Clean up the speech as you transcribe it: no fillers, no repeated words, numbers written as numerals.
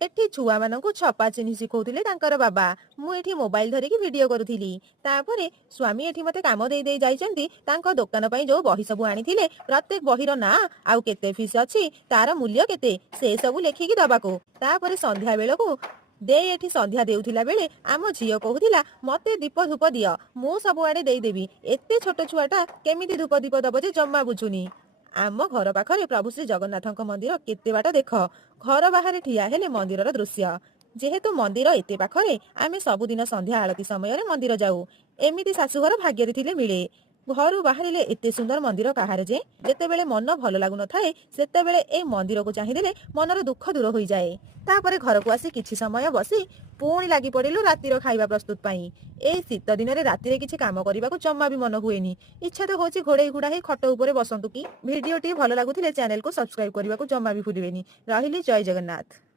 ଏଠି ଛୁଆମାନଙ୍କୁ ଛପା ଚିହ୍ନି ଶିଖଉଥିଲେ ତାଙ୍କର ବାବା। ମୁଁ ଏଠି ମୋବାଇଲ ଧରିକି ଭିଡିଓ କରୁଥିଲି। ତାପରେ ସ୍ୱାମୀ ଏଠି ମତେ କାମ ଦେଇ ଦେଇ ଯାଇଛନ୍ତି ତାଙ୍କ ଦୋକାନ ପାଇଁ ଯୋଉ ବହି ସବୁ ଆଣିଥିଲେ ପ୍ରତ୍ୟେକ ବହିର ନାଁ ଆଉ କେତେ ଫିସ୍ ଅଛି ତାର ମୂଲ୍ୟ କେତେ ସେ ସବୁ ଲେଖିକି ଦବାକୁ। ତାପରେ ସନ୍ଧ୍ୟା ବେଳକୁ ଦେଇ ଏଠି ସନ୍ଧ୍ୟା ଦେଉଥିଲା ବେଳେ ଆମ ଝିଅ କହୁଥିଲା ମତେ ଦୀପ ଧୂପ ଦିଅ ମୁଁ ସବୁଆଡେ ଦେଇଦେବି। ଏତେ ଛୋଟ ଛୁଆଟା କେମିତି ଧୂପ ଦୀପ ଦବ ଯେ ଜମା ବୁଝୁନି। ଆମ ଘର ପାଖରେ ପ୍ରଭୁ ଶ୍ରୀ ଜଗନ୍ନାଥଙ୍କ ମନ୍ଦିର କେତେ ବାଟ ଦେଖ। ଘର ବାହାରେ ଠିଆ ହେଲେ ମନ୍ଦିରର ଦୃଶ୍ୟ। ଯେହେତୁ ମନ୍ଦିର ଏତେ ପାଖରେ ଆମେ ସବୁଦିନ ସନ୍ଧ୍ୟା ଆଳତି ସମୟରେ ମନ୍ଦିର ଯାଉ। ଏମିତି ଶାଶୁଘର ଭାଗ୍ୟରେ ଥିଲେ ମିଳେ। ଘରୁ ବାହାରିଲେ ଏତେ ସୁନ୍ଦର ମନ୍ଦିର କାହାର ଯେ ଯେତେବେଳେ ମନ ଭଲ ଲାଗୁନଥାଏ ସେତେବେଳେ ଏ ମନ୍ଦିରକୁ ଚାହିଁଦେଲେ ମନର ଦୁଃଖ ଦୂର ହୋଇଯାଏ। ତାପରେ ଘରକୁ ଆସି କିଛି ସମୟ ବସି ପୁଣି ଲାଗି ପଡ଼ିଲୁ ରାତିର ଖାଇବା ପ୍ରସ୍ତୁତ ପାଇଁ। ଏଇ ଶୀତ ଦିନରେ ରାତିରେ କିଛି କାମ କରିବାକୁ ଜମା ବି ମନ ହୁଏନି। ଇଚ୍ଛା ତ ହଉଛି ଘୋଡେଇ ଘୋଡା ହେଇ ଖଟ ଉପରେ ବସନ୍ତୁ କି। ଭିଡିଓଟି ଭଲ ଲାଗୁଥିଲେ ଚ୍ୟାନେଲକୁ ସବସ୍କ୍ରାଇବ କରିବାକୁ ଜମା ବି ଭୁଲିବେନି। ରହିଲି, ଜୟ ଜଗନ୍ନାଥ।